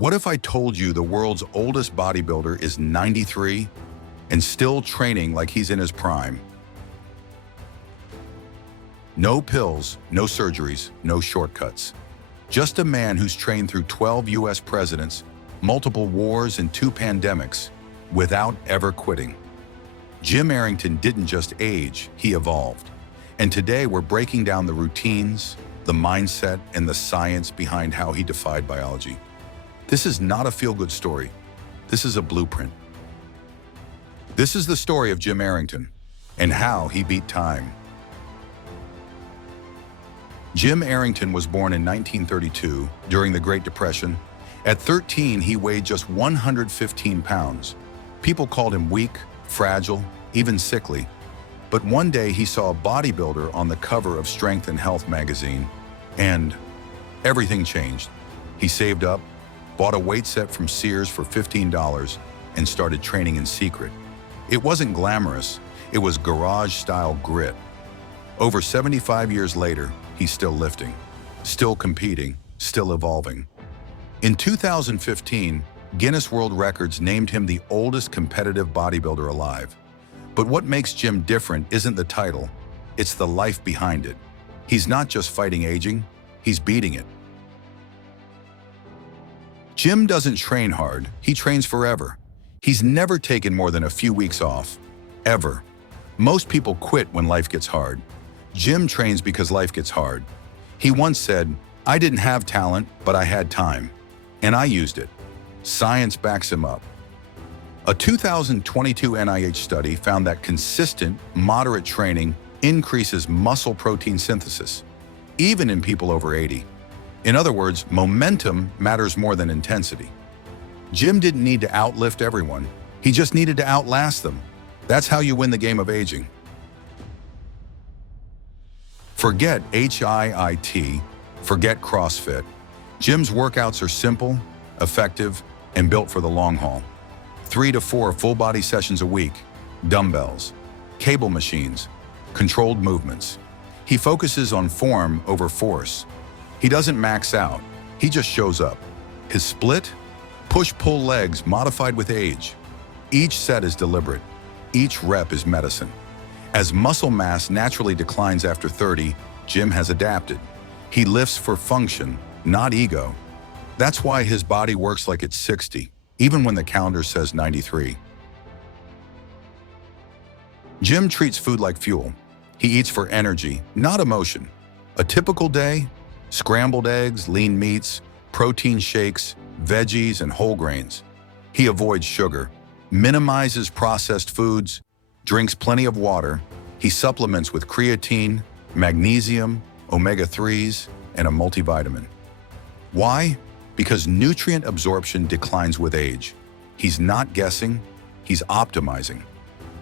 What if I told you the world's oldest bodybuilder is 93 and still training like he's in his prime? No pills, no surgeries, no shortcuts. Just a man who's trained through 12 US presidents, multiple wars, and 2 pandemics without ever quitting. Jim Arrington didn't just age, he evolved. And today we're breaking down the routines, the mindset, and the science behind how he defied biology. This is not a feel-good story. This is a blueprint. This is the story of Jim Arrington and how he beat time. Jim Arrington was born in 1932 during the Great Depression. At 13, he weighed just 115 pounds. People called him weak, fragile, even sickly. But one day he saw a bodybuilder on the cover of Strength and Health magazine, and everything changed. He saved up, bought a weight set from Sears for $15, and started training in secret. It wasn't glamorous, it was garage-style grit. Over 75 years later, he's still lifting, still competing, still evolving. In 2015, Guinness World Records named him the oldest competitive bodybuilder alive. But what makes Jim different isn't the title, it's the life behind it. He's not just fighting aging, he's beating it. Jim doesn't train hard, he trains forever. He's never taken more than a few weeks off, ever. Most people quit when life gets hard. Jim trains because life gets hard. He once said, "I didn't have talent, but I had time. And I used it." Science backs him up. A 2022 NIH study found that consistent, moderate training increases muscle protein synthesis, even in people over 80. In other words, momentum matters more than intensity. Jim didn't need to outlift everyone. He just needed to outlast them. That's how you win the game of aging. Forget HIIT, forget CrossFit. Jim's workouts are simple, effective, and built for the long haul. 3 to 4 full-body sessions a week, dumbbells, cable machines, controlled movements. He focuses on form over force. He doesn't max out, he just shows up. His split? Push-pull legs modified with age. Each set is deliberate. Each rep is medicine. As muscle mass naturally declines after 30, Jim has adapted. He lifts for function, not ego. That's why his body works like it's 60, even when the calendar says 93. Jim treats food like fuel. He eats for energy, not emotion. A typical day? Scrambled eggs, lean meats, protein shakes, veggies, and whole grains. He avoids sugar, minimizes processed foods, drinks plenty of water. He supplements with creatine, magnesium, omega-3s, and a multivitamin. Why? Because nutrient absorption declines with age. He's not guessing, he's optimizing.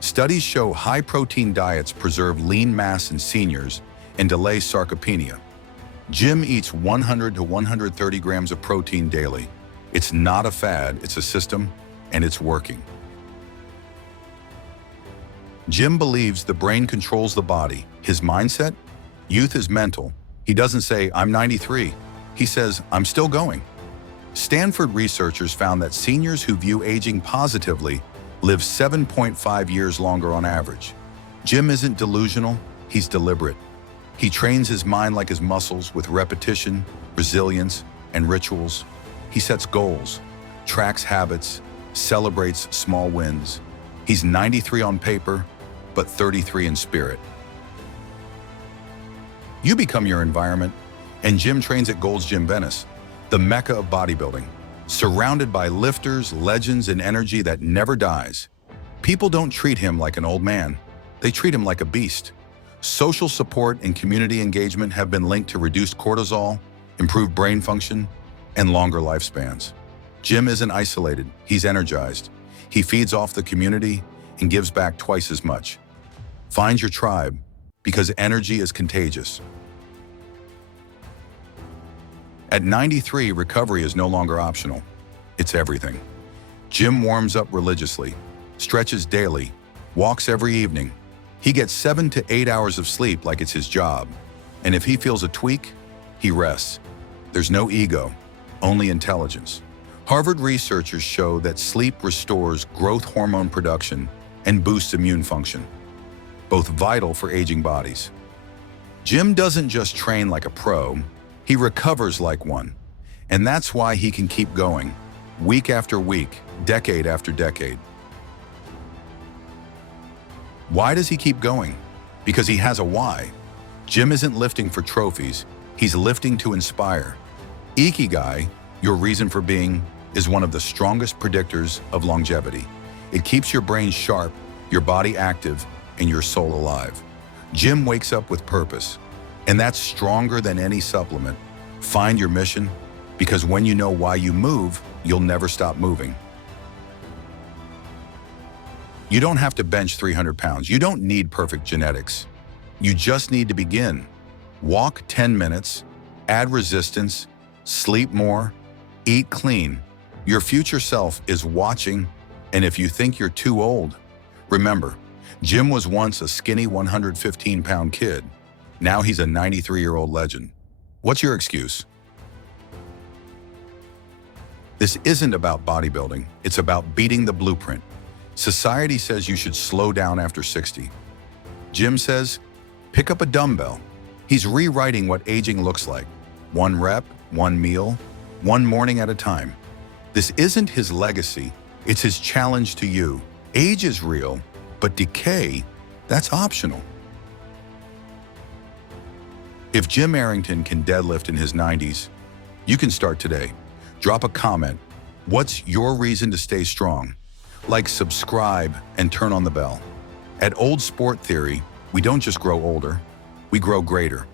Studies show high-protein diets preserve lean mass in seniors and delay sarcopenia. Jim eats 100 to 130 grams of protein daily. It's not a fad, it's a system, and it's working. Jim believes the brain controls the body. His mindset? Youth is mental. He doesn't say, "I'm 93." He says, "I'm still going." Stanford researchers found that seniors who view aging positively live 7.5 years longer on average. Jim isn't delusional, he's deliberate. He trains his mind like his muscles with repetition, resilience, and rituals. He sets goals, tracks habits, celebrates small wins. He's 93 on paper, but 33 in spirit. You become your environment, and Jim trains at Gold's Gym Venice, the mecca of bodybuilding, surrounded by lifters, legends, and energy that never dies. People don't treat him like an old man. They treat him like a beast. Social support and community engagement have been linked to reduced cortisol, improved brain function, and longer lifespans. Jim isn't isolated, he's energized. He feeds off the community and gives back twice as much. Find your tribe, because energy is contagious. At 93, recovery is no longer optional. It's everything. Jim warms up religiously, stretches daily, walks every evening. He gets 7 to 8 hours of sleep like it's his job. And if he feels a tweak, he rests. There's no ego, only intelligence. Harvard researchers show that sleep restores growth hormone production and boosts immune function, both vital for aging bodies. Jim doesn't just train like a pro, he recovers like one. And that's why he can keep going, week after week, decade after decade. Why does he keep going? Because he has a why. Jim isn't lifting for trophies, he's lifting to inspire. Ikigai, your reason for being, is one of the strongest predictors of longevity. It keeps your brain sharp, your body active, and your soul alive. Jim wakes up with purpose, and that's stronger than any supplement. Find your mission, because when you know why you move, you'll never stop moving. You don't have to bench 300 pounds. You don't need perfect genetics. You just need to begin. Walk 10 minutes, add resistance, sleep more, eat clean. Your future self is watching, and if you think you're too old, remember, Jim was once a skinny 115-pound kid. Now he's a 93-year-old legend. What's your excuse? This isn't about bodybuilding. It's about beating the blueprint. Society says you should slow down after 60. Jim says, pick up a dumbbell. He's rewriting what aging looks like. One rep, one meal, one morning at a time. This isn't his legacy. It's his challenge to you. Age is real, but decay, that's optional. If Jim Arrington can deadlift in his 90s, you can start today. Drop a comment. What's your reason to stay strong? Like, subscribe, and turn on the bell. At Old Sport Theory, we don't just grow older, we grow greater.